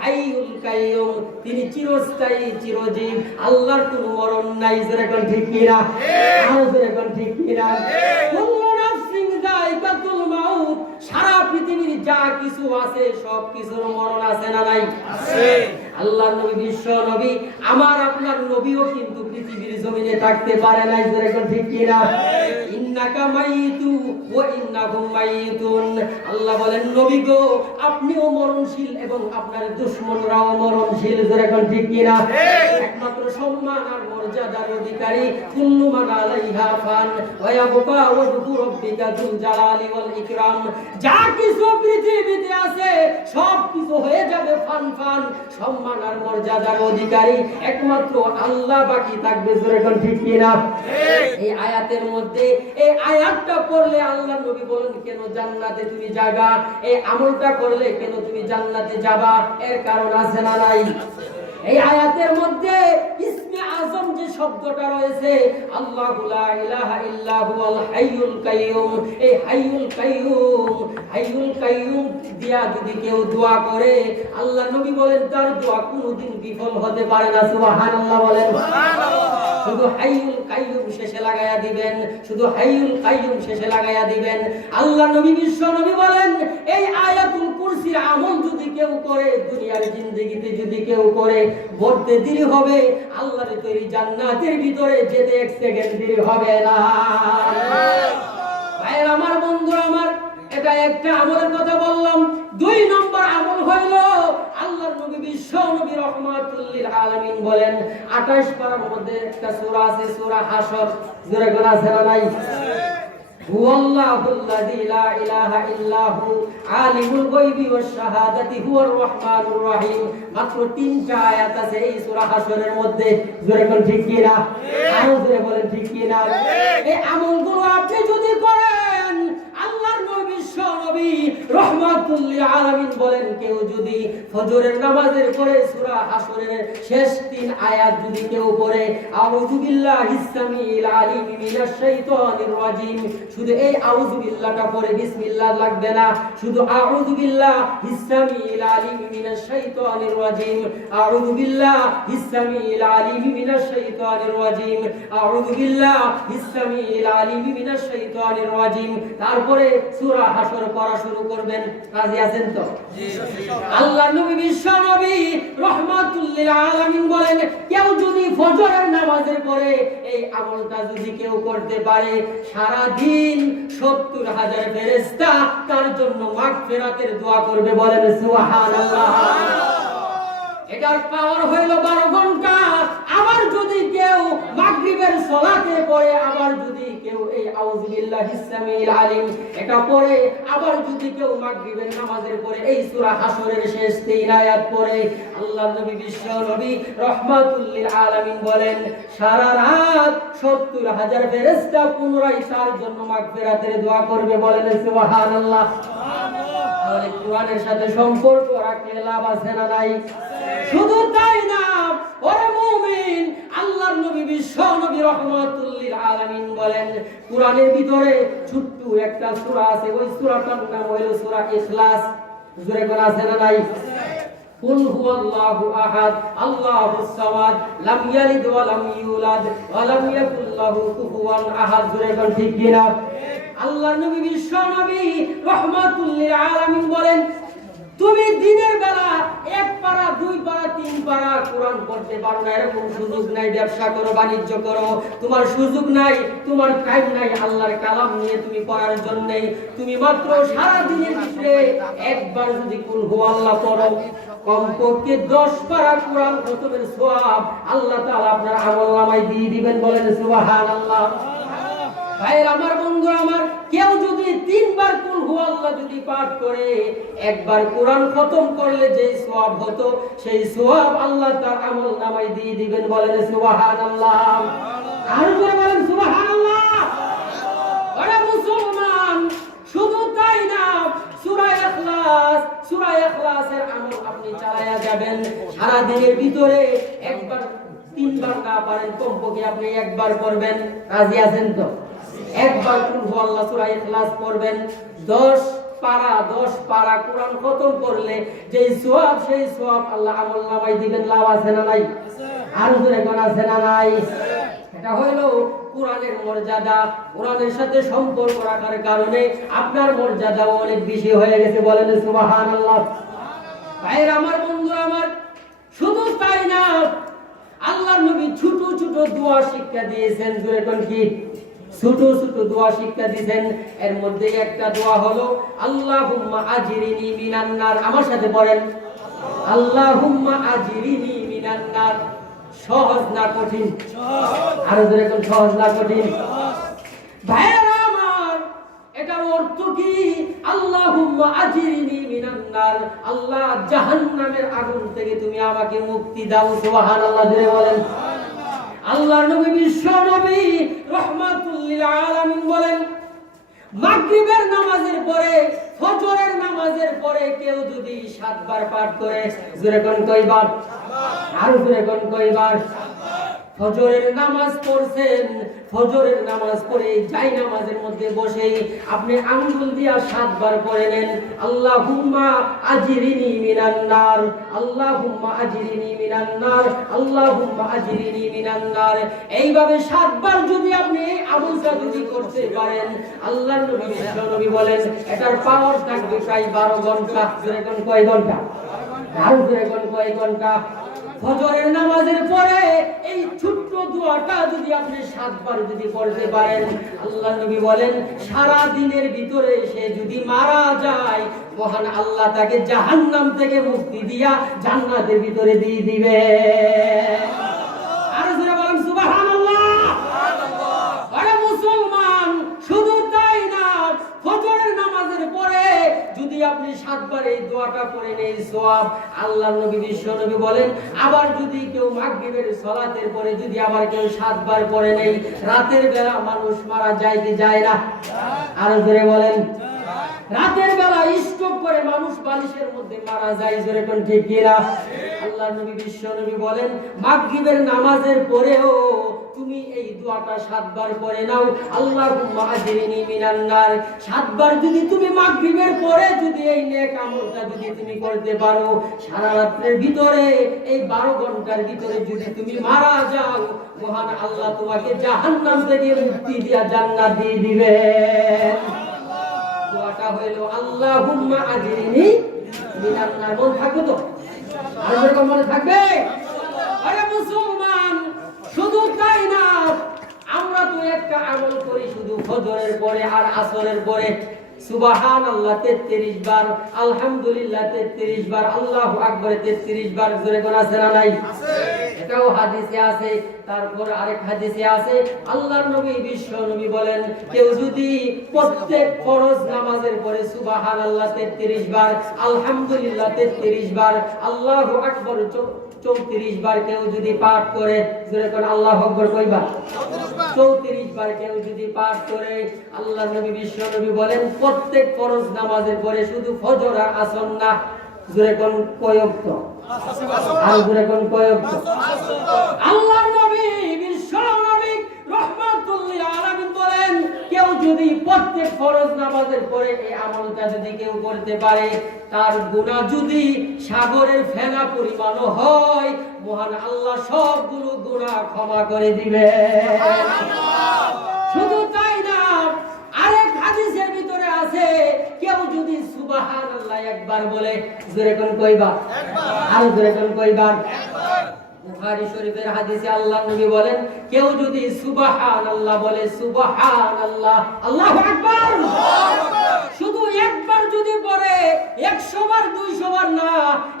হাইয়ুল কাইয়ুম, তিনি চিরস্থায়ী চিরজীব, আল্লাহর কোনো মরণ নাই। যেরকম ঠিক কিনা? যেরকম ঠিক কিনা? কুল্লু নাফসিন যায়কাতুল মাউত, সারা পৃথিবীর যা কিছু আছে সব কিছুর মরণ আছে না নাই? আছে। আল্লাহর নবী বিশ্ব নবী, আমার আপনার নবীও কিন্তু পৃথিবীর জমিনে থাকতে পারে নাই। যেরকম ঠিক কিনা? ইন্নাকা মাইতু ওয়া ইন্নাহুম মাইতুন, আল্লাহ বলেন নবী গো আপনিও মরণশীল এবং আপনার দুশমনরাও মরণশীল। যেরকম ঠিক কিনা? একমাত্র সম্মান আর মর্যাদার অধিকারী কুল্লু মান আলাইহা ফান ওয়া ইয়াবকা ওয়াজহু রাব্বিকা যুল জালালি ওয়াল ইকরাম, যা কিছু পৃথিবীতে আছে সব কিছু হয়ে যাবে ফান ফান, সম্মান আর মর্যাদার অধিকারী একমাত্র আল্লাহ বাকি থাকবে। যেরকম ঠিক কিনা? এই আয়াতের মধ্যে এই আয়াতটা পড়লে আল্লাহ নবী বলেন কেন জান্নাতে তুমি যাবা, এই আমলটা করলে কেন তুমি জান্নাতে যাবা, এর কারণ আছে না নাই? এই আয়াতের মধ্যে ইসমে আযম যে শব্দটা রয়েছে, আল্লাহু লা ইলাহা ইল্লা হুয়াল হাইয়ুল কাইয়ুম, এই হাইয়ুল কাইয়ুম, হাইয়ুল কাইয়ুম দিয়া যদি কেউ দোয়া করে আল্লাহ নবী বলেন তার দোয়া কোনোদিন বিফল হতে পারে না। সুবহানাল্লাহ বলেন। শুধু হাইয়ুল কাইয়ুম শেষে লাগায়া দিবেন, শুধু হাইয়ুল কাইয়ুম শেষে লাগায়া দিবেন। আল্লাহ নবী বিশ্ব নবী বলেন এই আয়াতুল কুরসির আমল যদি কেউ করে, দুনিয়ার জিন্দেগিতে যদি কেউ করে, বলতে দেরি হবে, আল্লাহর তৈরি জান্নাতের ভিতরে যেতে এক সেকেন্ড দেরি হবে না। ভাইয়ের আমার, বন্ধুরা আমার, এটা একটা আমলের কথা বললাম। 2 নম্বর আমল হইল আল্লাহর নবী বিশ্ব নবী রাহমাতুল লিল আলামিন বলেন 28 পারার মধ্যে একটা সূরা আছে, সূরা হাসর। জোরে করে আছে না নাই? হুয়াল্লাহুল্লাযী লা ইলাহা ইল্লাহু আলিমুল গায়বি ওয়াশ শাহাদাতি হুয়ার রহমানুর রহিম। মাত্র 3টা আয়াত আছে এই সূরা হাসরের মধ্যে। জোরে করে ঠিক কি না? আরো জোরে বলেন ঠিক কি না? এই আমলগুলো আপনি যদি করেন, আল্লাহর নবী বিশ্ব নবী রাহমাতুল লিল আলামিন বলেন কেউ যদি ফজরের নামাজের পরে সূরা হাসরের শেষ 3 আয়াত যদি কেউ পড়ে, আউযু বিল্লাহিস সামিউল আলিম মিনাশ শাইতানির রাজিম, শুধু এই আউযু বিল্লাহটা পড়ে বিসমিল্লাহ লাগবে না, শুধু আউযু বিল্লাহিস সামিউল আলিম মিনাশ শাইতানির রাজিম, আউযু বিল্লাহিস সামিউল আলিম মিনাশ শাইতানির রাজিম, আউযু বিল্লাহিস সামিউল আলিম মিনাশ শাইতানির রাজিম। তারপরে সূরা হাসর পড়া শুরু করবেন। রাজি আছেন তো? জি। আল্লাহর নবী বিশ্ব নবী রাহমাতুল লিল আলামিন বলেন কেউ যদি ফজরের নামাজের পরে এই আমলটা যদি কেউ করতে পারে, সারা দিন 70,000 ফেরেশতা তার জন্য মাগফিরাতের দোয়া করবে। বলেন সুবহানাল্লাহ। এটার পাওয়ার হইল 12 ঘন্টা। আবার যদি কেউ মাগরিবের সালাতে পড়ে, আবার যদি কেউ এই আউযু বিল্লাহিস সামিউল আলিম এটা পড়ে, আবার যদি কেউ মাগরিবের নামাজের পরে এই সূরা হাসরের শেষ 3 আয়াত পড়ে, আল্লাহর নবী বিশ্ব নবী রাহমাতুল লিল আলামিন বলেন সারা রাত 70,000 ফেরেশতা পুনরায় তার জন্য মাগফিরাতের দোয়া করবে। বলেন সুবহানাল্লাহ। তাহলে কোরআনের সাথে সম্পর্ক রাখলে লাভ আছে না নাই? শুধু তাই না, ওরে মুমিন, আল্লাহর নবী বিশ্ব নবী রাহমাতুল লিল আলামিন বলেন কোরআনের ভিতরে ছোট্ট একটা সূরা আছে, ওই সূরাটার নাম হলো সূরা ইখলাস। জোরে করে আছে না নাই? কুল হুয়াল্লাহু আহাদ আল্লাহুস সামাদ লাম ইয়ালিদ ওয়া লাম ইউলাদ ওয়া লাম ইয়াকুল লাহু কুফুয়ান আহাদ। জোরে করে ঠিক কি না? আল্লাহর নবী বিশ্ব নবী রাহমাতুল লিল আলামিন বলেন তুমি দিনের বেলা 1 পারা 2 পারা 3 পারা কোরআন পড়তে পারো না, এরকম সুযোগ নাই। ব্যবসা করো, বাণিজ্য করো, তোমার সুযোগ নাই, তোমার টাইম নাই আল্লাহর কালাম নিয়ে তুমি পড়ার জন্য। তুমি মাত্র সারা দিনের ভিতরে একবার যদি কুল হুয়াল্লাহ পড়ো, কমপক্ষে 10 পারা কোরআন খতমের সওয়াব আল্লাহ তাআলা আপনার আমলনামায় দিয়ে দিবেন। বলেন সুবহানাল্লাহ। ভাইয়ের আমার, বন্ধুরা আমার, কেউ যদি 3 বার কুল হুয়াল্লাহ যদি পাঠ করে, একবার কোরআন খতম করলে যে সওয়াব হতো সেই সওয়াব আল্লাহ তার আমলনামায় দিয়ে দিবেন। বলেন সুবহানাল্লাহ। আর বলেন সুবহানাল্লাহ। ওরে মুসলমান, শুধু তাই না, সূরা ইখলাস, সূরা ইখলাসের আমল আপনি চালায়া যাবেন সারা দিনের ভিতরে। একবার 3 বার না পারেন, কমপক্ষে আপনি একবার পড়বেন। রাজি আছেন তো? একবার কুল হুয়াল্লাহ সূরা ইখলাস পড়বেন, 10 পারা 10 পারা কোরআন খতম করলে যে সওয়াব সেই সওয়াব আল্লাহ আমলনামায় দিবেন। লাভ আছে না নাই? আর জোরে কোন আছে না নাই? এটা হইলো কোরআনের মর্যাদা। কোরআনের সাথে সম্পর্ক রাখার কারণে আপনার মর্যাদাও অনেক বেশি হয়ে গেছে। বলেন সুবহানাল্লাহ। ভাইরা আমার, বন্ধুরা আমার, শুধু তাই না, আল্লাহর নবী ছোট ছোট দোয়া শিক্ষা দিয়েছেন। জোরে কোন কি? ছোট ছোট দোয়া শিক্ষা দিয়েছেন। এর মধ্যে একটা দোয়া হলো আল্লাহুম্মা আজিরিনি মিনান নার। আমার সাথে পড়েন, আল্লাহুম্মা আজিরিনি মিনান নার। সহজ না কঠিন? আর জোরে কোন সহজ না কঠিন? ভাইরা আমার, এটার অর্থ কি? আল্লাহুম্মা আজিরিনি মিনান নার, আল্লাহ জাহান্নামের আগুন থেকে তুমি আমাকে মুক্তি দাও। সুবহানাল্লাহ জোরে বলেন। আল্লাহর নবী, বিশ্ব নবী রাহমাতুল লিল আলামিন বলেন, মাগরিবের নামাজের পরে, ফজরের নামাজের পরে কেউ যদি 7 বার পাঠ করে, জোরে কোন কয়বার? আর জোরে কোন কয়বার? ফজরের নামাজ পড়ছেন, ফজরের নামাজ পড়ে যাই নামাজের মধ্যে বসে আপনি আঙ্গুল দিয়া 7 বার পড়ে নেন আল্লাহুম্মা আজিরিনি মিনান নার, আল্লাহুম্মা আজিরিনি মিনান নার, আল্লাহুম্মা আজিরিনি মিনান নার। এইভাবে 7 বার যদি আপনি আমলটা যদি করতে পারেন, আল্লাহর নবী বিশ্বনবী বলেন এটার পাওয়ার থাকবে প্রায় 12 ঘন্টা। যেরকম কয় ঘন্টা? আর যেরকম কয় ঘন্টা? ফজরের নামাজের পরে এই ছোট্ট দোয়াটা যদি আপনি 7 বার যদি পড়তে পারেন, আল্লাহ নবী বলেন সারা দিনের ভিতরে সে যদি মারা যায়, মহান আল্লাহ তাকে জাহান্নাম থেকে মুক্তি দিয়া জান্নাতের ভিতরে দিয়ে দিবে। আর যারা বলেন সুবহানাল্লাহ। আরে মুসলমান, শুধু তাই না, ফজরের নামাজের পরে যদি আপনি 7 বার এই দোয়াটা পড়ে নেন, সওয়াব। আল্লাহর নবী বিশ্বনবী বলেন আবার যদি কেউ মাগরিবের সালাতের পরে যদি আবার কেউ 7 বার পড়ে নেই, রাতের বেলা মানুষ মারা যায় কি যায় না? আর জোরে বলেন। রাতের বেলা স্ট্রোক করে মানুষ বালিশের মধ্যে মারা যায়। জোরে কোন ঠিক কি না? আল্লাহর নবী বিশ্বনবী বলেন মাগরিবের নামাজের পরেও তুমি এই দোয়াটা 7 বার পড়ে নাও, আল্লাহুম্মা আজিরিনি মিনান নার। 7 বার যদি তুমি মাগরিবের পরে যদি এই নেক আমলটা যদি তুমি করতে পারো, সারা রাতের ভিতরে এই 12 ঘন্টার ভিতরে যদি তুমি মারা যাও, মহান আল্লাহ তোমাকে জাহান্নাম থেকে মুক্তি দিয়া জান্নাত দিয়ে দিবে। দোয়াটা হলো আল্লাহুম্মা আজিরিনি মিনান নার। মনে থাকবে তো? আর এরকম মনে থাকবে? আরে মুসলমান, শুধু তাই না, আমরা তো একটা আমল করি শুধু ফজরের পরে আর আসরের পরে, সুবহানাল্লাহ 33 বার, আলহামদুলিল্লাহ 33 বার, আল্লাহু আকবার 33 বার। জোরে কোন আছে না নাই? এটাও হাদিসে আছে। তারপর আরেক হাদিসে আছে, আল্লাহর নবী বিশ্ব নবী বলেন কেউ যদি প্রত্যেক ফরজ নামাজের পরে সুবহানাল্লাহ 33 বার, আলহামদুলিল্লাহ 33 বার, আল্লাহু আকবার 34 বার কেউ যদি পাঠ করে, জোরে কোন আল্লাহু আকবার কয়বার? 34 বার কেউ যদি পাঠ করে, আল্লাহর নবী বিশ্ব নবী বলেন প্রত্যেক ফরজ নামাজের পরে শুধু ফজর আর আসর না, জোরে কোন কয় ওয়াক্ত? আর জোরে কোন কয় ওয়াক্ত? আল্লাহর নবী বিশ্ব নবী রাহমাতুল লিল আলামিন বলেন কেউ যদি প্রত্যেক ফরজ নামাজের পরে এই আমলটা যদি কেউ করতে পারে, তার গুনাহ যদি সাগরের ফেনা পরিমাণও হয়, মহান আল্লাহ সবগুলো গুনাহ ক্ষমা করে দিবে। শুধু তাই না, আরেক হাদিসের ভিতরে আছে কেউ যদি সুবহানাল্লাহ একবার বলে, জোরে কোন কয়বার? আর জোরে কোন কয়বার? বুখারী শরীফের হাদিসে আল্লাহর নবী বলেন কেউ যদি সুবহানাল্লাহ বলে, সুবহানাল্লাহ, আল্লাহু আকবার, শুধু একবার যদি পড়ে, 100 বার 200 বার না,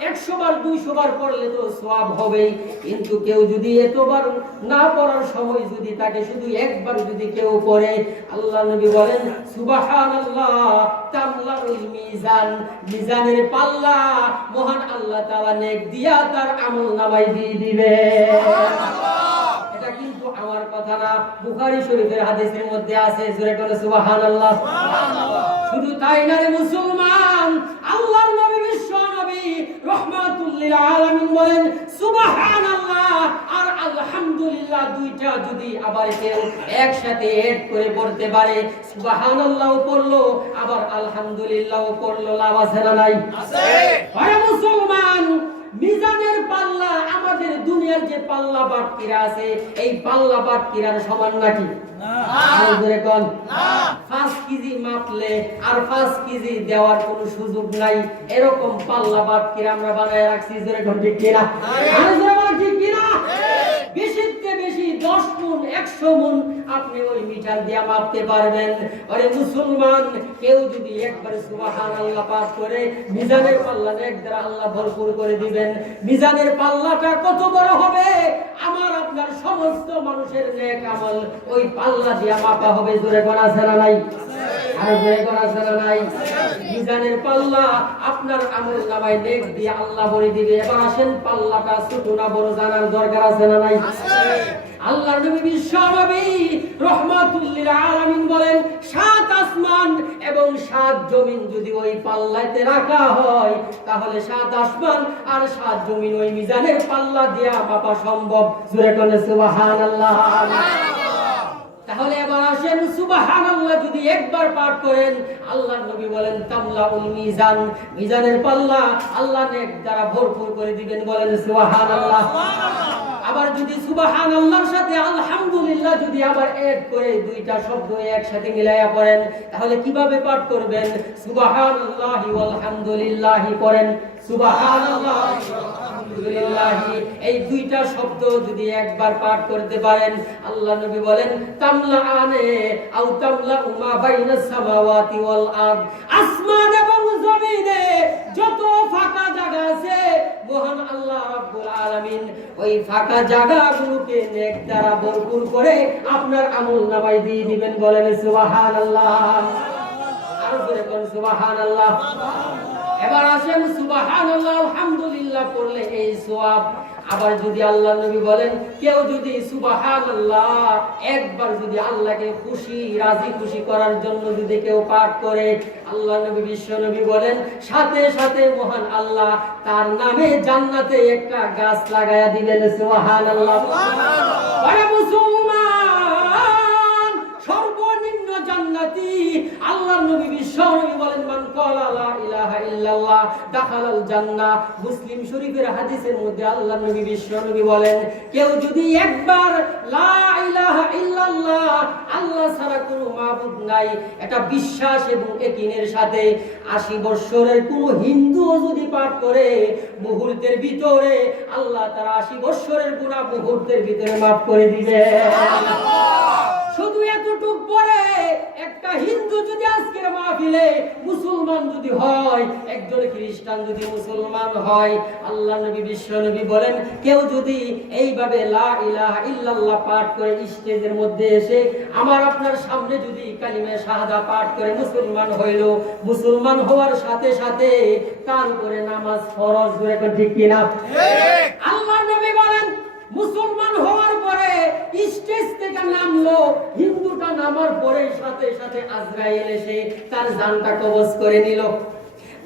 100 বার 200 বার পড়লে তো সওয়াব হবেই, কিন্তু কেউ যদি এতবার না পড়ার সময় যদি তাকে শুধু একবার যদি কেউ পড়ে, আল্লাহর নবী বলেন সুবহানাল্লাহ তামলাউল মিজান, মিজানের পাল্লা মহান আল্লাহ তাআলা নেক দিয়া তার আমলনামায় দিয়ে দিবে। এটা কিন্তু আমার কথা না, বুখারী শরীফের হাদিসের মধ্যে আছে। জোরে করে সুবহানাল্লাহ। শুধু তাই না রে মুসলমান, আল্লাহর নবী বিশ্ব নবী রাহমাতুল লিল আলামিন বলেন সুবহানাল্লাহ আর আলহামদুলিল্লাহ দুইটা যদি আবার কেউ একসাথে এড করে পড়তে পারে, সুবহানাল্লাহ পড়লো আবার আলহামদুলিল্লাহ পড়লো, লাভ আছে না নাই? আছে। আরে মুসলমান, মিজানের পাল্লা আমাদের দুনিয়ার যে পাল্লা বাটকিরা আছে এই পাল্লা বাটকিরার সমান নাকি? না। 5 কেজি মাপলে আর 5 কেজি দেওয়ার কোনো সুযোগ নাই, এরকম পাল্লা বাটকিরা আমরা বানায় রাখছি। জোরে কোন ঠিক কিনা? আরে জোরে বল ঠিক কিনা? বেশিতে বেশি 10 মণ 100 মণ আপনি ওই মিটার দিয়ে মাপতে পারবেন। আরে মুসলমান, কেউ যদি একবার সুবহানাল্লাহ পাঠ করে মিজানের পাল্লা নেক দ্বারা আল্লাহ ভরপুর করে দিবেন। মিজানের পাল্লাটা কত বড় হবে, আমার আপনার সমস্ত মানুষের নেক আমল ওই পাল্লা দিয়ে মাপা হবে। জোরে কোন আছে না নাই? আর জোরে কোন আছে না নাই? মিজানের পাল্লা আপনার আমলনামায় নেক দিয়ে আল্লাহ ভরে দিবে। এবার আসেন, পাল্লাটা ছোট না বড় জানার দরকার আছে না নাই? আল্লাহর নবী বিশ্ব নবী রাহমাতুল লিল আলামিন বলেন 7 আসমান এবং 7 জমিন যদি ওই পাল্লাতে রাখা হয় তাহলে 7 আসমান আর 7 জমিন ওই মিজানের পাল্লা দিয়া মাপা সম্ভব। জোরে কোন সুবহানাল্লাহ। তাহলে এবার আসেন, সুবহানাল্লাহ যদি একবার পাঠ করেন আল্লাহর নবী বলেন তামলাউল মিজান, মিজানের পাল্লা আল্লাহ নেক দ্বারা ভরপুর করে দিবেন। বলেন সুবহানাল্লাহ। আবার যদি সুবহানাল্লাহর সাথে আলহামদুলিল্লাহ যদি আবার এড করে দুইটা শব্দ একসাথে মিলায়া পড়েন তাহলে কিভাবে পাঠ করবেন? সুবহানাল্লাহি ওয়াল হামদুলিল্লাহি পড়েন, সুবহানাল্লাহি ওয়াল হামদুলিল্লাহি। এই দুইটা শব্দ যদি একবার পাঠ করতে পারেন আল্লাহ নবী বলেন তামলাআনে আও তামলাউ মা বাইনাস সামাওয়াতি ওয়াল আরদ, আসমান এবং জমিনে যত ফাঁকা জায়গা আছে মহান আল্লাহ রাব্বুল আলামিন ওই ফাঁকা জায়গাগুলোকে নেক দ্বারা ভরপুর করে আপনার আমলনামায় দিয়ে দিবেন। বলেন সুবহানাল্লাহ। আর জোরে বলেন সুবহানাল্লাহ। এবার আসেন, সুবহানাল্লাহ আলহামদুলিল্লাহ পড়লে এই সওয়াব। আবার যদি আল্লাহ নবী বলেন কেউ যদি সুবহানাল্লাহ একবার যদি আল্লাহকে খুশি রাজি খুশি করার জন্য যদি কেউ পাঠ করে, আল্লাহ নবী বিশ্ব নবী বলেন সাথে সাথে মহান আল্লাহ তার নামে জান্নাতে একটা গাছ লাগায়া দিবেন। সুবহানাল্লাহ। আরে মুসলমান, সর্বনিম্ন জান্নাতি আল্লাহ নবী বিশ্ব নবী বলেন মান ক্বালা লা ইলাহা ইল্লাল্লাহ দাখালাল জান্নাহ। মুসলিম শরীফের হাদিসের মধ্যে আল্লাহ নবী বিশ্ব নবী বলেন কেউ যদি একবার লা ইলাহা ইল্লাল্লাহ আল্লাহ ছাড়া কোনো মাবুদ নাই এটা বিশ্বাস এবং ইয়াকিনের সাথে 80 বছরের কোন হিন্দুও যদি পাঠ করে মুহূর্তের ভিতরে আল্লাহ তার 80 বছরের গুনাহ মুহূর্তের ভিতরে মাফ করে দিবে। শুধু এতটুক পরে একটা হিন্দু যদি আজকের মাহফিলে মুসলমান যদি হয়, একজন খ্রিস্টান যদি মুসলমান হয়, আল্লাহ নবী বিশ্ব নবী বলেন কেউ যদি এইভাবে লা ইলাহা ইল্লাল্লাহ পাঠ করে স্টেজের মধ্যে এসে আমার আপনার সামনে যদি কালিমা শাহাদা পাঠ করে মুসলমান হইল, মুসলমান হওয়ার সাথে সাথে তার উপরে নামাজ ফরজ। করে ঠিক কিনা? আল্লাহ নবী বলেন মুসলমান হওয়ার পরে স্টেজ থেকে নামলো, হিন্দুটা নামার পরে সাথে সাথে আজরাইল এসে তার জানটা কবজ করে নিল।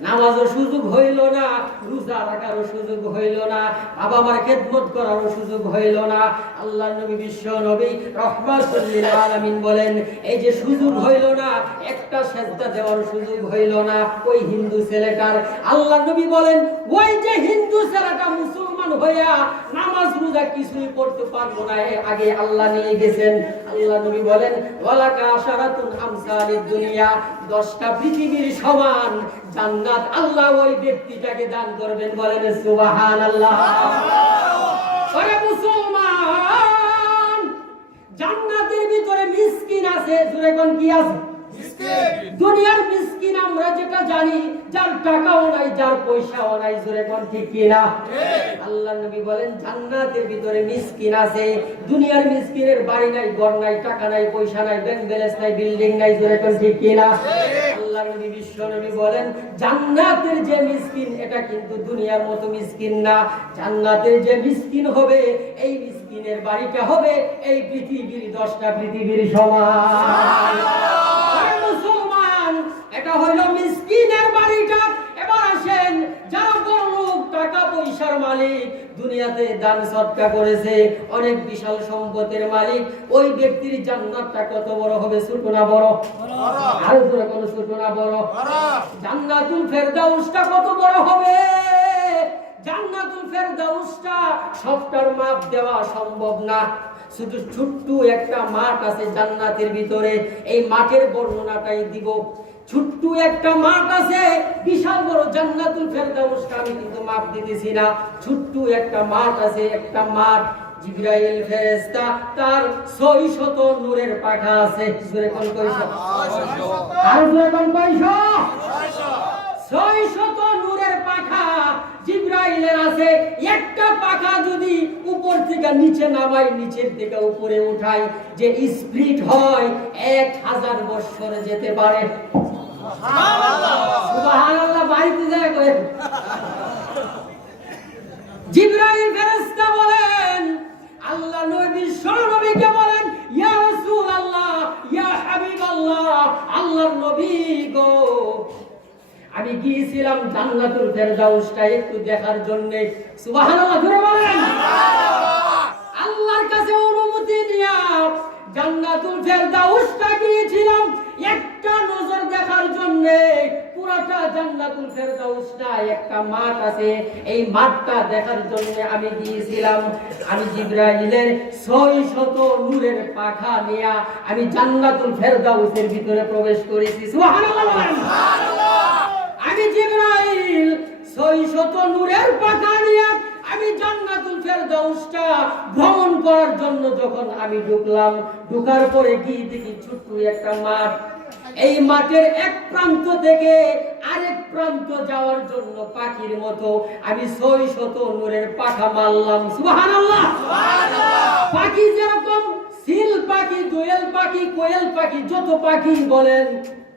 নামাজের সুযোগ হইল না, রোজা রাখারও সুযোগ হইল না, বাবা মার খেদমত করারও সুযোগ হইল না। আল্লাহ নবী বিশ্ব নবী রাহমাতুল লিল আলামিন বলেন এই যে সুযোগ হইল না, একটা সেজদা দেওয়ার সুযোগ হইল না ওই হিন্দু ছেলেটার, আল্লাহ নবী বলেন ওই যে হিন্দু ছেলেটা মুসলমান হইয়া নামাজ রোজা কিছুই করতে পারবো না, আগে আল্লাহ নিয়ে গেছেন। আল্লাহ নবী বলেন ওয়ালাকা আশারাতুন আমসালিদ দুনিয়া, 10টা পৃথিবীর সমান জান্নাত আল্লাহ ওই ব্যক্তিটাকে দান করবেন। বলেন সুবহানাল্লাহ। ওরে মুসলমান, জান্নাতের ভিতরে মিসকিন আছে। জোরে কোন কি আছে? দুনিয়ার মিসকিন আমরা যেটা জানি যার টাকাও নাই যার পয়সাও নাই। জোরে কোন ঠিক কিনা? আল্লাহ নবী বলেন জান্নাতের ভিতরে মিসকিন আছে। দুনিয়ার মিসকিনের বাড়ি নাই, ঘর নাই, টাকা নাই, পয়সা নাই, ব্যাংক ব্যালেন্স নাই, বিল্ডিং নাই। জোরে কোন ঠিক কিনা? আল্লাহ নবী বিশ্ব নবী বলেন জান্নাতের যে মিসকিন এটা কিন্তু দুনিয়ার মতো মিসকিন না। জান্নাতের যে মিসকিন হবে এই মিসকিনের বাড়িটা হবে এই পৃথিবীর 10টা পৃথিবীর সমান। মুসলমান, এটা হলো মিসকিনের বাড়িটা। এবার আসেন যারা বড় লোক, টাকা পয়সার মালিক, দুনিয়াতে দান সদকা করেছে, অনেক বিশাল সম্পদের মালিক, ওই ব্যক্তির জান্নাতটা কত বড় হবে? ছোট না বড়? আর জোরে কোন ছোট না বড়? জান্নাতুল ফেরদাউসটা কত বড় হবে? জান্নাতুল ফেরদাউসটা সবটার মাপ দেওয়া সম্ভব না। শুধু ছোট্ট একটা মাঠ আছে জান্নাতের ভিতরে, এই মাঠের বর্ণনাটাই দিব। ছোট্ট একটা মাঠ আছে, বিশাল বড় জান্নাতুল ফেরদাউসটা আমি কিন্তু মাপ দিতেছি না। ছোট্ট একটা মাঠ আছে, একটা মাঠ। জিবরাইল ফেরেশতা তার 600 নূরের পাখা আছে। জোরে কোন কয়শো? আর জোরে কোন কয়শো? 600 নূরের পাখা জিবরাইলের আছে। একটা পাখা যদি উপর থেকে নিচে নামাই, নিচের থেকে উপরে উঠাই, যে স্পিড হয় 1000 বছর যেতে পারে। সুবহানাল্লাহ। বাড়িতে যায় করে জিবরাইল ফেরেশতা বলেন, আল্লাহ নবী নবীকে বলেন, ইয়া রাসূলুল্লাহ, ইয়া হাবিবাল্লাহ, আল্লাহর নবী গো, আমি গিয়েছিলাম জান্নাতুল ফেরদাউসটা একটু দেখার জন্য। সুবহানাল্লাহ জোরে বলেন। আল্লাহর কাছে অনুমতি নিয়া জান্নাতুল ফেরদাউসটা গিয়েছিলাম একটা নজর দেখার জন্য। পুরোটা জান্নাতুল ফেরদাউসটা একটা মাঠ আছে, এই মাঠটা দেখার জন্য আমি গিয়েছিলাম। আমি জিবরাইলের 600 নূরের পাখা নিয়ে আমি জান্নাতুল ফেরদাউসের ভিতরে প্রবেশ করেছি। সুবহানাল্লাহ বলেন। আমি জিবরাইল 600 নূরের পাখা নিয়ে আমি জান্নাতুল ফেরদাউসটা ভ্রমণ করার জন্য যখন আমি ঢুকলাম, ঢুকার পরে গিয়ে দেখি ছোট্ট একটা মাঠ। এই মাঠের এক প্রান্ত থেকে আরেক প্রান্ত যাওয়ার জন্য পাখির মতো আমি 600 নূরের পাখা মারলাম। সুবহানাল্লাহ। পাখি যেরকম সিল পাখি, দোয়েল পাখি, কোয়েল পাখি, যত পাখি বলেন,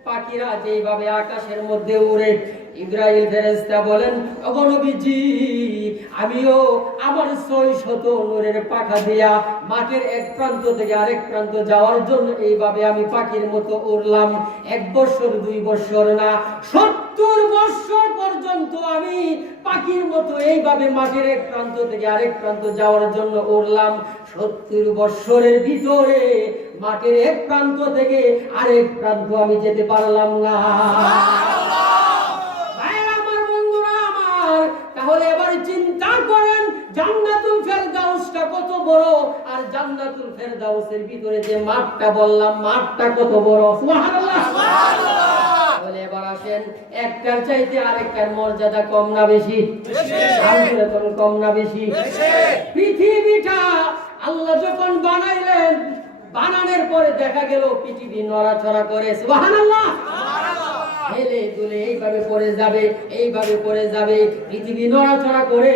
পাখিরা যেভাবে আকাশের মধ্যে উড়ে, ইব্রাহিম ফেরেশতা বলেন, ওগো নবীজি, আমিও আমার 600 নূরের পাখা দিয়া মাঠের এক প্রান্ত থেকে আরেক প্রান্ত যাওয়ার জন্য এইভাবে আমি পাখির মতো উড়লাম। 1 বছর 2 বছর না, 70 বছর পর্যন্ত আমি পাখির মতো এইভাবে মাঠের এক প্রান্ত থেকে আরেক প্রান্ত যাওয়ার জন্য উড়লাম। 70 বছরের ভিতরে মাঠের এক প্রান্ত থেকে আরেক প্রান্ত আমি যেতে পারলাম না। আমার বন্ধুরা আমার, তাহলে এবার চিন্তা করেন জান্নাতুল ফেরদাউসটা কত বড়, আর জান্নাতুল ফেরদাউসের ভিতরে যে মাঠটা বললাম, মাঠটা কত বড়। সুবহানাল্লাহ। তাহলে এবার আসেন, একটার চাইতে আরেকটার মর্যাদা কম না বেশি? কম না বেশি? পৃথিবীটা আল্লাহ যখন বানাইলেন, বানানোর পরে দেখা গেল পৃথিবী নড়াচড়া করে। সুবহানাল্লাহ। হেলে দুলে এইভাবে পড়ে যাবে, এইভাবে পড়ে যাবে, পৃথিবী নড়াচড়া করে।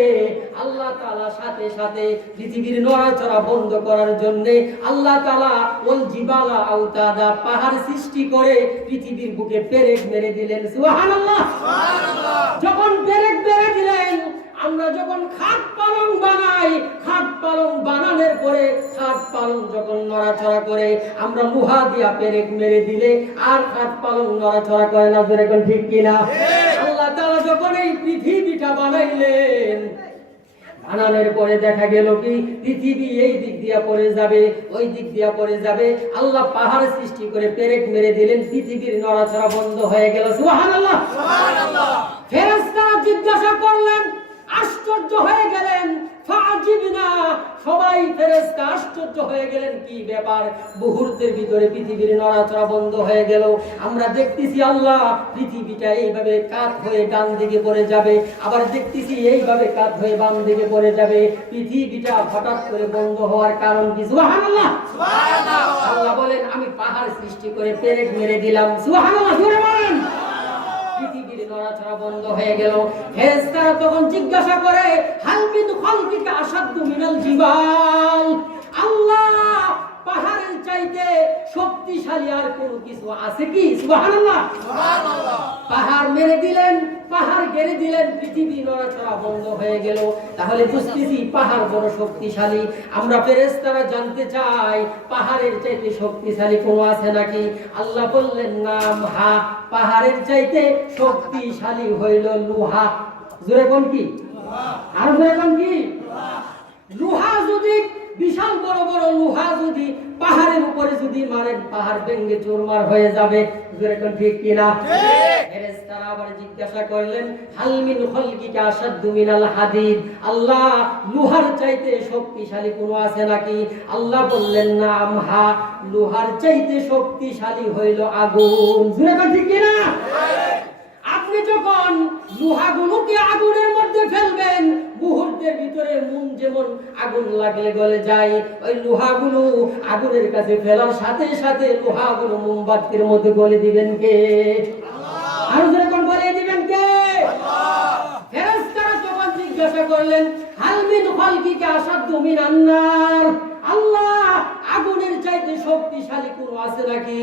আল্লাহ তাআলা সাথে সাথে পৃথিবীর নড়াচড়া বন্ধ করার জন্য আল্লাহ তাআলা ওয়াল জিবালা আওতাদা, পাহাড় সৃষ্টি করে পৃথিবীর বুকে পেরেক মেরে দিলেন। সুবহানাল্লাহ। যখন পেরেক মেরে দিলেন, আমরা যখন খাট পালং বানাই, খাট পালং বানানোর পরে খাট পালং যখন নড়াচড়া করে, আমরা লোহা দিয়া পেরেক মেরে দিলে আর খাট পালং নড়াচড়া করে না। এখন ঠিক কিনা? আল্লাহ তাআলা যখন এই পৃথিবীটা বানাইলেন, বানানোর পরে দেখা গেল কি পৃথিবী এই দিক দিয়া পড়ে যাবে, ওই দিক দিয়া পড়ে যাবে। আল্লাহ পাহাড় সৃষ্টি করে পেরেক মেরে দিলেন, পৃথিবীর নড়াচড়া বন্ধ হয়ে গেল। সুবহানাল্লাহ। ফেরেশতারা জিজ্ঞাসা করলেন, আশ্চর্য হয়ে গেলেন, ফাজিবনা, সবাই ফেরেশতা আশ্চর্য হয়ে গেলেন, কি ব্যাপার? মুহূর্তের ভিতরে পৃথিবীর নড়াচড়া বন্ধ হয়ে গেল। আমরা দেখতেছি আল্লাহ পৃথিবীটা এইভাবে কাত হয়ে ডান দিকে পড়ে যাবে, আবার দেখতেছি এইভাবে কাত হয়ে বাম দিকে পড়ে যাবে। পৃথিবীটা হঠাৎ করে বন্ধ হওয়ার কারণ কি? সুবহানাল্লাহ। সুবহানাল্লাহ। আল্লাহ বলেন, আমি পাহাড় সৃষ্টি করে পেরেক মেরে দিলাম। সুবহানাল্লাহ জোরে বলেন। পৃথিবীর নড়াচড়া বন্ধ হয়ে গেল। ফেরেশতারা তখন জিজ্ঞাসা করে, হাল মিন খালকিকা আশাদ্দু মিনাল জিবাল, আল্লাহ পাহাড়ের চাইতে শক্তিশালী আর কোনো কিছু আছে কি? সুবহানাল্লাহ। সুবহানাল্লাহ। পাহাড় মেরে দিলেন, পাহাড় গেড়ে দিলেন, পৃথিবী নড়াচড়া বন্ধ হয়ে গেল। তাহলে বুঝতেছি পাহাড় বড় শক্তিশালী। আমরা ফেরেশতারা জানতে চাই, পাহাড়ের চাইতে শক্তিশালী কোনো আছে নাকি? আল্লাহ বললেন, নাম, হা, পাহাড়ের চাইতে শক্তিশালী হইল লোহা। জোরে কোন কি? আর জোরে কোন কি? লোহা যদি বিশাল বড় বড় লোহা যদি পাহাড়ের উপরে যদি মারেন, পাহাড় ভেঙে চুরমার হয়ে যাবে। জোরে কোন ঠিক কিনা? ফেরেশতারা আবার জিজ্ঞাসা করলেন, হাল মিন খালকিকা আশাদ্দু মিনাল হাদিদ, আল্লাহ লোহার চাইতে শক্তিশালী কোনো আছে নাকি? আল্লাহ বললেন, নাম, হা, লোহার চাইতে শক্তিশালী হইল আগুন। জোরে কোন ঠিক কিনা? আপনি যখন লোহাগুলোকে আগুনের মধ্যে ফেলবেন, মুহূর্তের ভিতরে মন যেমন আগুন লাগলে গলে যায়, ওই লোহাগুলো আগুনের কাছে ফেলার সাথে সাথে লোহাগুলো মোমবাতির মধ্যে গলে দিবেন কে? আর যখন গলে দিবেন কে? ফেরেশতারা তখন জিজ্ঞাসা করলেন, হাল মিন খালকিকা আশাদ্দু মিনান নার, আল্লাহ আগুনের চাইতে শক্তিশালী কোনো আছে নাকি?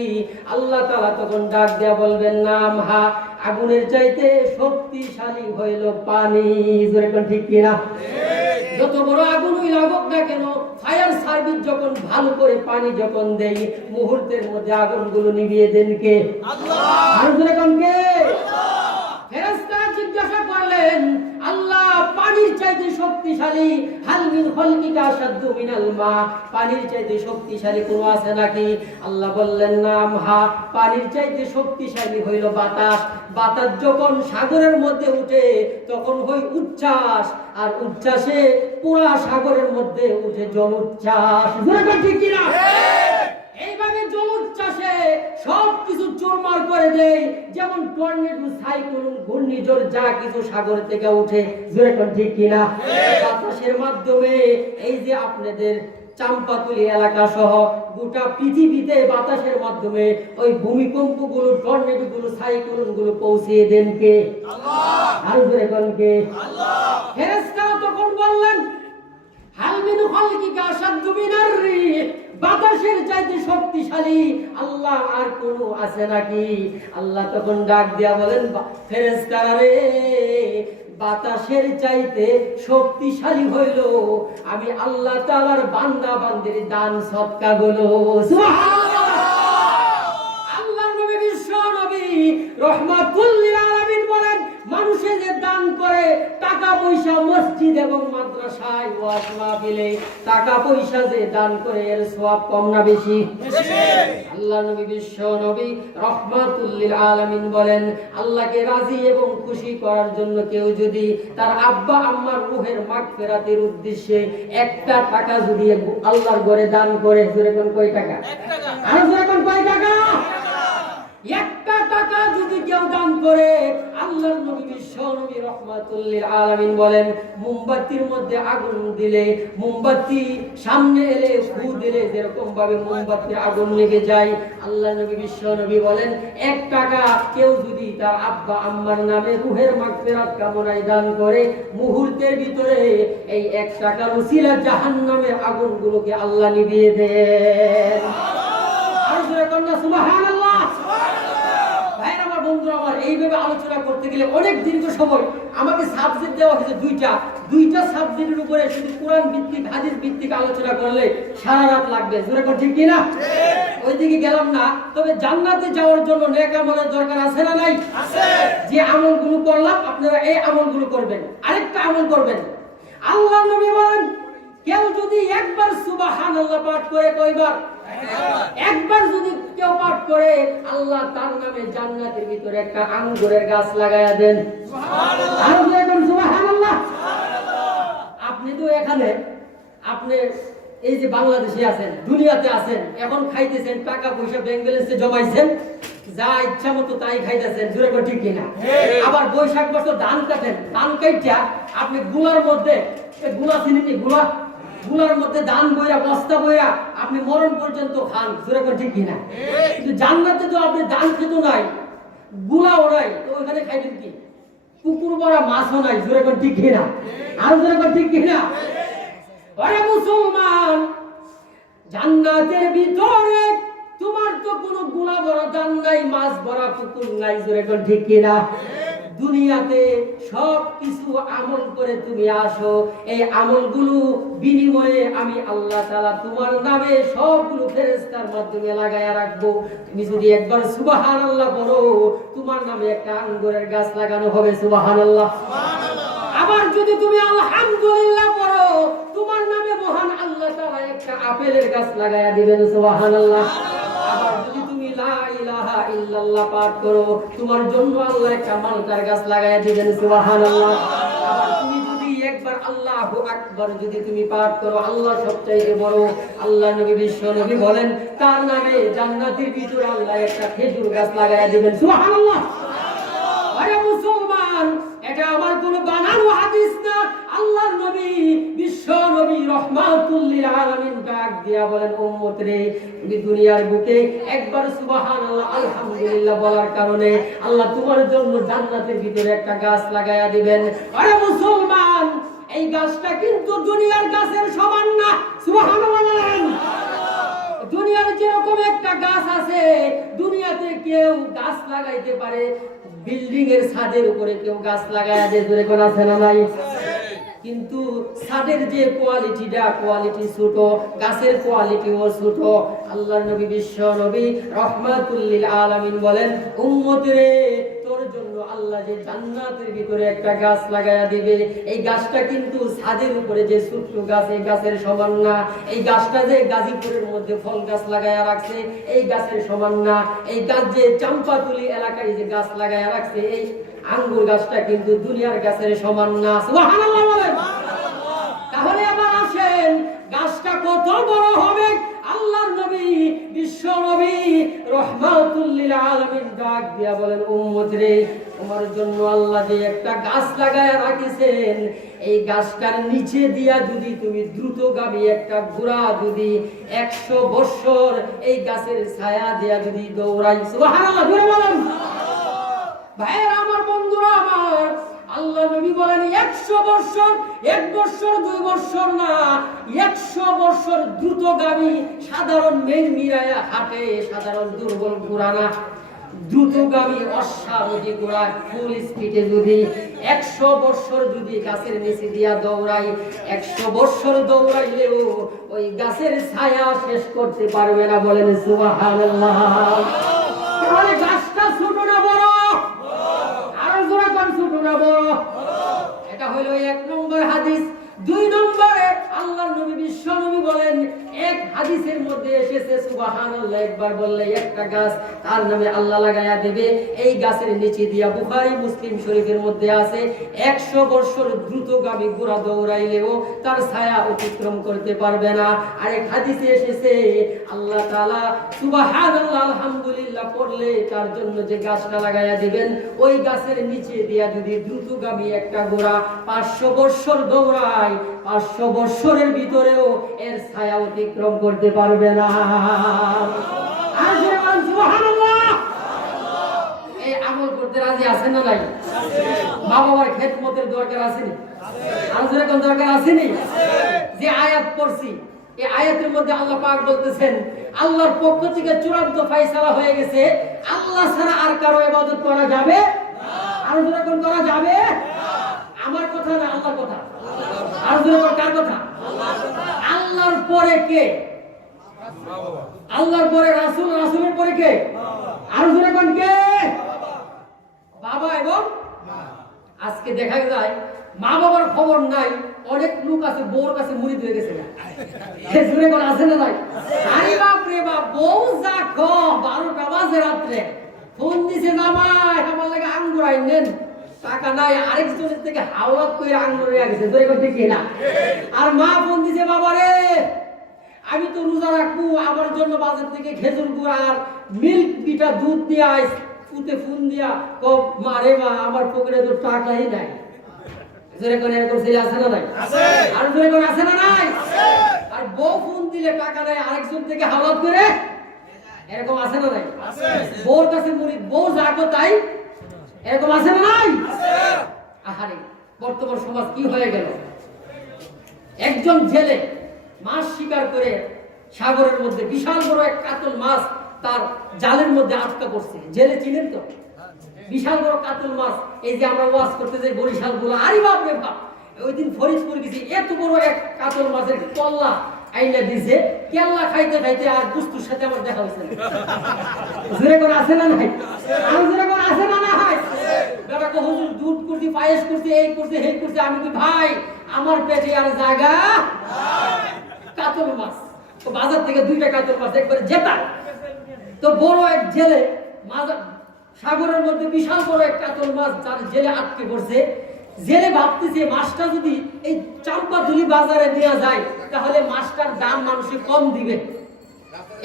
আল্লাহ তাআলা তখন ডাক দেয়া বলবেন, নাম, হা, আগুনের চাইতে শক্তিশালী হইল পানি। জোরে কোন ঠিক কিনা? যত বড় আগুনই লাগুক না কেন, ফায়ার সার্ভিস যখন ভালো করে পানি যখন দেই, মুহূর্তের মধ্যে আগুনগুলো নিভিয়ে দেন কে? আল্লাহ। আর জোরে কোন কে? ফেরেশতারা জিজ্ঞাসা করলেন, আল্লাহ পানির চাইতে শক্তিশালী, হাল মিন খালকিকা আশাদ্দু মিনাল মা, পানির চাইতে শক্তিশালী কোনো আছে নাকি? আল্লাহ বললেন, নাম, হা, পানির চাইতে শক্তিশালী হইল বাতাস। বাতাস যখন সাগরের মধ্যে উঠে তখন হয় উচ্ছ্বাস, আর উচ্ছ্বাসে পুরা সাগরের মধ্যে উঠে জল উচ্ছ্বাস। ঠিক কিনা? এইভাবে জল উচ্ছ্বাসে সবকিছু চুরমার করে দেয়, যেমন টর্নেডো, সাইক্লোন, ঘূর্ণিঝড় যা কিছু সাগর থেকে উঠে। জোরে কোন ঠিক কিনা? বাতাসের মাধ্যমে এই যে আপনাদের চাম্পাতুলি এলাকা সহ গোটা পৃথিবীতে বাতাসের মাধ্যমে ওই ভূমিকম্প গুলো, টর্নেডো গুলো, সাইক্লোন গুলো পৌঁছিয়ে দেন কে? আল্লাহ। আর জোরে কোন কে? আল্লাহ। ফেরেশতারা তখন বললেন, হাল মিন খালকিকা আশাদ্দু মিনার রিহ, বাতাসের চাইতে শক্তিশালী আল্লাহ আর কোনো আছে নাকি? আল্লাহ তখন ডাক দিয়া বলেন, ফেরেশতারা রে, বাতাসের চাইতে শক্তিশালী হইল আমি আল্লাহ তাআলার বান্দা বান্দির দান সদকা গুলো। সুবহানাল্লাহ। আল্লাহর নবী, বিশ্ব নবী রাহমাতুল লিল আলামিন বলেন, মানুষে যে দান করে টাকা পয়সা, মসজিদ এবং মাদ্রাসায়, ওয়াজ মাহফিলে টাকা পয়সা যে দান করে, এর সওয়াব কম না বেশি? আল্লাহ নবী, বিশ্ব নবী রাহমাতুল লিল আলামিন বলেন, আল্লাহকে রাজি এবং খুশি করার জন্য কেউ যদি তার আব্বা আম্মার রূহের মাগফিরাতের উদ্দেশ্যে একটা টাকা যদি আল্লাহর ঘরে দান করে, জোরে কোন কয় টাকা? 1 টাকা। আর জোরে কোন কয় টাকা? একটা টাকা যদি কেউ দান করে, আল্লাহর নবী, বিশ্ব নবী রাহমাতুল লিল আলামিন বলেন, মোমবাতির মধ্যে আগুন দিলে, মোমবাতি সামনে এলে ফু দিলে যেরকম ভাবে মোমবাতির আগুন লেগে যায়, আল্লাহর নবী, বিশ্ব নবী বলেন, 1 টাকা কেউ যদি তার আব্বা আম্মার নামে রূহের মাগফিরাত কামনায় দান করে, মুহূর্তের ভিতরে এই 1 টাকার উসিলা জাহান্নামের আগুনগুলোকে আল্লাহ নিভিয়ে দেন। আর জোরে কন্যা সুবহানাল্লাহ। ভাইরা আমার, বন্ধুরা আমার, এইভাবে আলোচনা করতে গেলে অনেক দীর্ঘ সময়। আমাকে সাবজেক্ট দেওয়া হয়েছে দুইটা সাবজেক্টের উপরে শুধু কোরআন ভিত্তিক, হাদিস ভিত্তিক আলোচনা করলে সারা রাত লাগবে। জোরে কোন ঠিক কিনা? ওইদিকে গেলাম না। তবে জান্নাতে যাওয়ার জন্য নেক আমলের দরকার আছে না নাই? আছে। যে আমলগুলো করলাম আপনারা এই আমলগুলো করবেন। আরেকটা আমল করবেন, আল্লাহর নবী বলেন, কেউ যদি একবার সুবহানাল্লাহ পাঠ করে, কয়বার? একবার যদি কেউ পাঠ করে, আল্লাহ তার নামে জান্নাতের ভিতরে একটা আঙ্গুরের গাছ লাগায়া দেন। সুবহানাল্লাহ। আপনি তো এখানে, আপনি এই যে বাংলাদেশে আছেন, দুনিয়াতে আছেন, এখন খাইতেছেন, টাকা পয়সা ব্যাংক ব্যালেন্সে জমাইছেন, যা ইচ্ছা মতো তাই খাইতেছেন। জোরে করে ঠিক কিনা? আবার বৈশাখ বছর ধান কাটেন, ধান কাইটা আপনি গুলার মধ্যে, গুলা চিনি, গুলার মধ্যে ধান বইরা, বস্তা বইরা আপনি মরণ পর্যন্ত খান। জোরে করে ঠিক কিনা? কিন্তু জান্নাতে তো আপনি ধান খেত নাই, গুলাও নাই, তো ওইখানে খাইবেন কি? পুকুর ভরা মাছও নাই। জোরে করে ঠিক কিনা? আর জোরে করে ঠিক কিনা? ওরে মুসলমান, জান্নাতের ভিতরে তোমার তো কোনো গুলা ভরা ধান নাই, মাছ ভরা পুকুর নাই। জোরে করে ঠিক কিনা? দুনিয়াতে সব কিছু আমল করে তুমি আসো, এই আমলগুলো বিনিময়ে আমি আল্লাহ তাআলা তোমার নামে সবগুলো ফেরেশতার মাধ্যমে লাগায়া রাখবো। তুমি যদি একবার সুবহানাল্লাহ বলো, তোমার নামে একটা আঙ্গুরের গাছ লাগানো হবে। সুবহানাল্লাহ। যদি তুমি আলহামদুলিল্লাহ পড়ো, তোমার নামে মহান আল্লাহ তাআলা একটা আপেলের গাছ লাগায়া দিবেন। সুবহানাল্লাহ। আবার যদি তুমি লা ইলাহা ইল্লাল্লাহ পাঠ করো, তোমার জন্য আল্লাহ একটা মালটার গাছ লাগায়া দিবেন। সুবহানাল্লাহ। আবার তুমি যদি একবার আল্লাহু আকবার যদি তুমি পাঠ করো, আল্লাহ সবচাইতে বড়। আল্লাহ নবী বিশ্ব নবী বলেন তার নামে জান্নাতের ভিতরে আল্লাহ একটা খেজুর গাছ লাগায়া দিবেন। সুবহানাল্লাহ। আরে মুসলমান, এটা আমার কোনো বানানো হাদিস না। আল্লাহর নবী বিশ্ব নবী রহমাতুল লিল আলামিন ডাক দিয়া বলেন, উম্মত রে, তুমি দুনিয়ার বুকে একবার সুবহানাল্লাহ আলহামদুলিল্লাহ বলার কারণে আল্লাহ তোমার জন্য জান্নাতের ভিতরে একটা গাছ লাগায়া দিবেন। আরে মুসলমান, এই গাছটা কিন্তু দুনিয়ার গাছের সমান না। সুবহানাল্লাহ বলেন। দুনিয়ার যেরকম একটা গাছ আছে, দুনিয়াতে কেউ গাছ লাগাইতে পারে, বিল্ডিং এর ছাদের উপরে কেউ গাছ লাগায়া দেয়, জোরে কোন আছে না নাই? কিন্তু ছাদের যে কোয়ালিটি ছোট, গাছের কোয়ালিটিও ছোট। আল্লাহর নবী বিশ্ব নবী রহমাতুল লিল আলামিন বলেন, উম্মত রে, তোর জন্য আল্লাহ যে জান্নাতের ভিতরে একটা গাছ লাগায়া দিবে, এই গাছটা কিন্তু ছাদের উপরে যে ছোট্ট গাছ, এই গাছের সমান না। এই গাছটা যে গাজীপুরের মধ্যে ফল গাছ লাগায়া রাখছে, এই গাছের সমান না। এই গাছ যে চাম্পাতুলি এলাকায় যে গাছ লাগায়া রাখছে, এই আঙ্গুর গাছটা কিন্তু দুনিয়ার গাছের সমান না। সুবহানাল্লাহ বলেন। তাহলে আবার আসেন, গাছটা কত বড় হবে? আল্লাহর নবী বিশ্ব নবী রহমাতুল লিল আলামিন ডাক দিয়া বলেন, উম্মত রে, তোমার জন্য আল্লাহ যে একটা গাছ লাগায়া রাখিছেন, এই গাছটার নিচে দিয়া যদি তুমি দ্রুতগামী একটা ঘোড়া যদি 100 বছর এই গাছের ছায়া দিয়া যদি দৌড়াই, সুবহানাল্লাহ জোরে বলেন। ভাইরা আমার, বন্ধুরা আমার, আল্লাহ নবী বলেন 100 বছর, 1 বছর 2 বছর না, 100 বছর দ্রুতগামী সাধারণ মেঘমিরায়া হাঁটে, সাধারণ দুর্বল ঘোড়া না, দ্রুতগামী অশ্বারোহী ঘোড়া ফুল স্পিডে যদি 100 বছর যদি গাছের নিচে দিয়া দৌড়াই, 100 বছর দৌড়াইলেও ওই গাছের ছায়া শেষ করতে পারবে না। বলেন সুবহানাল্লাহ। তাহলে গাছটা ছোট না বড়? আরো জোরে কোন ছোট না বড়? এটা হলো 1 নম্বর হাদিস। 2 নম্বরে আল্লাহর নবী বিশ্ব নবী বলেন, এক হাদিসের মধ্যে এসেছে সুবহানাল্লাহ একবার বললে একটা গাছ তার নামে আল্লাহ লাগায়া দিবে। এই গাছের নিচে দিয়া, বুখারী মুসলিম শরীফের মধ্যে আছে, 100 বছর দ্রুতগামী ঘোড়া দৌড়াইলেও তার ছায়া অতিক্রম করতে পারবে না। আরেক হাদিসে এসেছে আল্লাহ তাআলা সুবহানাল্লাহ আলহামদুলিল্লাহ পড়লে তার জন্য যে গাছটা লাগায়া দিবেন, ওই গাছের নিচে দিয়া যদি দ্রুতগামী একটা ঘোড়া 500 বছর দৌড়ায়, 500 বছরের ভিতরেও এর ছায়া অতিক্রম করতে পারবে না। আর জোরে বলেন সুবহানাল্লাহ। এই আমল করতে রাজি আছেন না নাই? মা বাবার খেদমতের দরকার আছে নি? আর জোরে কোন দরকার আছে নি? যে আয়াত পড়ছি, এই আয়াতের মধ্যে আল্লাহ পাক বলতেছেন, আল্লাহর পক্ষ থেকে চূড়ান্ত ফয়সালা হয়ে গেছে, আল্লাহ ছাড়া আর কারো ইবাদত করা যাবে না। আর জোরে কোন করা যাবে? আমার কথা না, আল্লাহর কথা। আর জোরে কোন কার কথা? আল্লাহর পরে কে? আল্লাহর পরে রাসূল, রাসূলের পরে কে? আর জোরে কোন কে? বাবা এবং আজকে দেখা যায় মা বাবার খবর নাই, অনেক লোক আছে বউর কাছে মুরিদ হয়ে গেছে। জোরে কোন আছে না নাই? আরে বাপ রে বাপ, বউ জাগো 12টা বাজে রাতে ফোন দিছে, জামাই আমার লাগে আঙ্গুর আইনেন, টাকা নাই, আরেকজনের থেকে হাওলাত করে আঙ্গুর নিয়ে গেছে। জোরে কোন ঠিক না? আর মা ফোন দিছে, বাবা রে আমি তো রোজা রাখবো, আমার জন্য বাজার থেকে খেজুর গুড় আর মিল্ক বিটা দুধ দিয়ে আইস, ফুটে ফোন দিয়া কব, মা রে মা আমার পকেটে তো টাকাই নাই। জোরে কোন এরকম ছেলে আছে না নাই? আছে। আর জোরে কোন আছে না নাই? আছে। আর বউ ফোন দিলে টাকা নাই, আরেকজন থেকে হাওলাত করে, এরকম আছে না নাই? আছে। বউর কাছে মুরিদ, বউ যাকো তাই, এরকম আছে না নাই? আছে। আহারে, বর্তমান সমাজ কি হয়ে গেল? একজন জেলে মাছ শিকার করে সাগরের মধ্যে বিশাল বড় এক কাতল মাছ তার জালের মধ্যে আটকা পড়ছে। জেলে চিনেন তো? বিশাল বড় কাতল মাছ, এই যে আমরা ওয়াজ করতে যাই বরিশাল গুলো, আরে বাপ রে বাপ, ওই দিন ফরিদপুর গেছি, এত বড় এক কাতল মাছের কল্লা আইনা দিছে, কেল্লা খাইতে খাইতে আর গুস্তুর সাথে আমার দেখা হয়েছে। জোরে করে আছে না নাই? আর জোরে করে আছে না নাই? বেটা কো হুজুর দুধ করছি পায়েস করছি এই করছি হেই করছি আমি কি ভাই আমার পেটে আর জায়গা নাই কাতল মাছ তো বাজার থেকে 2টা কাতল মাছ একবারে জেতা তো বড় এক জেলে মাছ সাগরের মধ্যে বিশাল বড় এক কাতল মাছ তার জেলে আটকে পড়ছে জেলে ভাবতেছে মাছটা যদি এই চাম্পাতুলি বাজারে নিয়ে যায় তাহলে মাছটার দাম মানুষে কম দিবে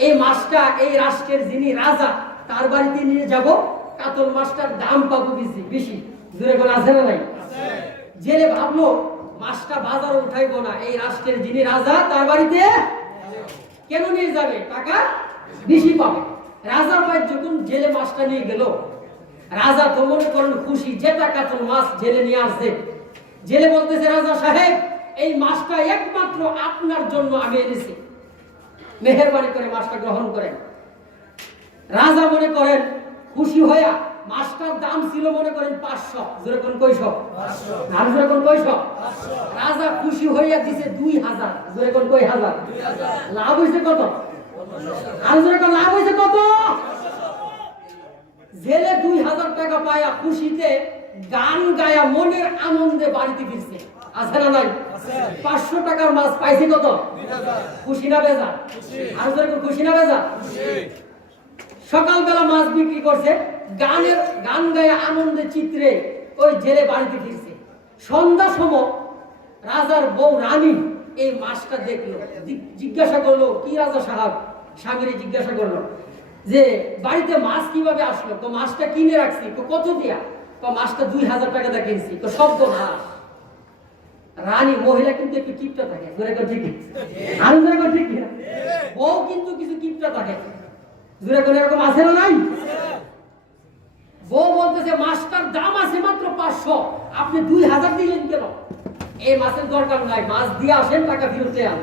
এই মাছটা এই রাষ্ট্রের যিনি রাজা তার বাড়িতে নিয়ে যাব কাতল মাছটার দাম পাবো বেশি জোরে কোন আছে না নাই জেলে ভাবলো মাছটা বাজারে উঠাইবো না এই রাষ্ট্রের যিনি রাজা তার বাড়িতে কেন নিয়ে যাবে টাকা বেশি পাবে রাজার ভাই যখন জেলে মাছটা নিয়ে গেল রাজা তো মনে করেন খুশি যেটা কাতল মাছ জেলে নিয়ে আসছে জেলে বলতেছে রাজা সাহেব এই মাছটা একমাত্র আপনার জন্য আমি এনেছি মেহেরবানি করে মাছটা গ্রহণ করেন রাজা মনে করেন খুশি হইয়া মাছটার দাম ছিল মনে করেন 500 যেরকম কইছো 500 আর যেরকম কইছো 500 রাজা খুশি হইয়া দিছে 2000 যেরকম কই হাজার 2000 লাভ হইছে কত আর যেরকম লাভ হইছে কত জেলে 2000 টাকা পায়া খুশিতে গান গায়া মনের আনন্দে বাড়িতে ফিরছে আছে না নাই আছে 500 টাকার মাছ পাইছে কত 2000 খুশি না বেজা খুশি আর যেরকম খুশি না বেজা খুশি সকালবেলা মাছ বিক্রি করছে গান গায়ে আনন্দে চিত্রে ওই জেলে বাড়িতে ফিরছে সন্ধ্যা সময় রাজার বউ রানী এই মাছটা দেখলো জিজ্ঞাসা করলো কি রাজা সাহেব স্বামীরে জিজ্ঞাসা করলো যে বাড়িতে মাছ কিভাবে আসলো তো মাছটা কিনে রাখছি তো কত দিয়া তো মাছটা 2000 টাকা দিয়ে কিনছি তো শব্দ মাছ রানী মহিলা কিন্তু একটু কিপটা থাকে ঠিক আর ঠিক বউ কিন্তু কিছু কিপটা থাকে জোরে করে এরকম আছে না নাই বউ বলতেছে মাছটার দাম আছে মাত্র 500 আপনি 2000 দিলেন কেন এই মাছের দরকার নাই মাছ দিয়ে আসেন টাকা ফেরত দেন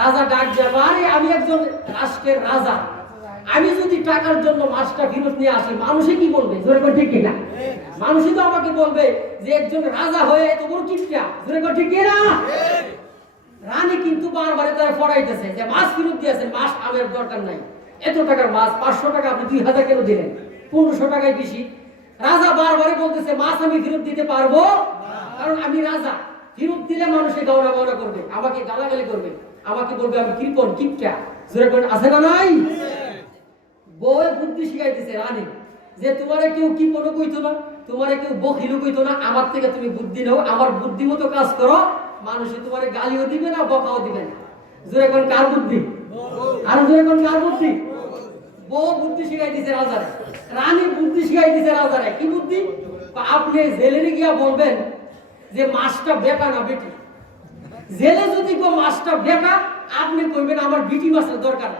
রাজা ডাক দেয় আরে আমি একজন রাষ্ট্রের রাজা আমি যদি টাকার জন্য মাছটা ফেরত নিয়ে আসি মানুষে কি বলবে জোরে করে ঠিক কিনা মানুষই তো আমাকে বলবে যে একজন রাজা হয়ে এত বড় কিপটা জোরে করে ঠিক কিনা রানী কিন্তু বারবার তারা ফড়াইতেছে যে মাছ ফেরত দিয়েছেন মাছ আমার দরকার নাই এত টাকার মাছ 500 টাকা আপনি 2000 কেন দিলেন 1500 টাকায় বেশি রাজা বারবার বলতেছে মাছ আমি ফেরত দিতে পারবো কারণ আমি রাজা ফেরত দিলে মানুষে গাওনা গাওনা করবে আমাকে গালাগালি করবে আমাকে বলবে আমি কৃপণ কিপটা জোরে করে আছে না নাই বউ বুদ্ধি শিখাইতেছে রানী যে তোমারে কেউ কি কোনো কইতো না তোমারে কেউ বখিলও কইতো না আমার থেকে তুমি বুদ্ধি নাও আমার বুদ্ধি মতো কাজ করো মানুষে তোমারে গালিও দিবে না বকাও দিবে না জোরে কোন কার বুদ্ধি আর জোরে কোন কার বুদ্ধি বউ বুদ্ধি শিখাই দিছে রাজারে রানী বুদ্ধি শিখাই দিছে রাজারে কি বুদ্ধি আপনি জেলে গিয়া বলবেন যে মাছটা বেটা না বেটি জেলে যদি কো মাছটা বেটা আপনি কইবেন আমার বিটি মাছের দরকার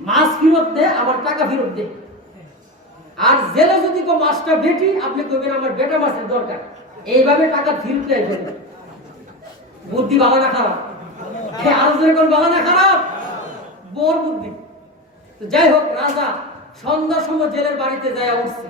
মাছ ফেরত দে আমার টাকা ফেরত দে আর জেলে যদি কো মাছটা বেটি আপনি কইবেন আমার বেটা মাছের দরকার এইভাবে টাকা ফেরত দেয় বুদ্ধি ভালো না খারাপ আর জোরে কোন ভালো না খারাপ বড় বুদ্ধি তো যাই হোক রাজা সন্ধ্যার সময় জেলের বাড়িতে যায় উঠছে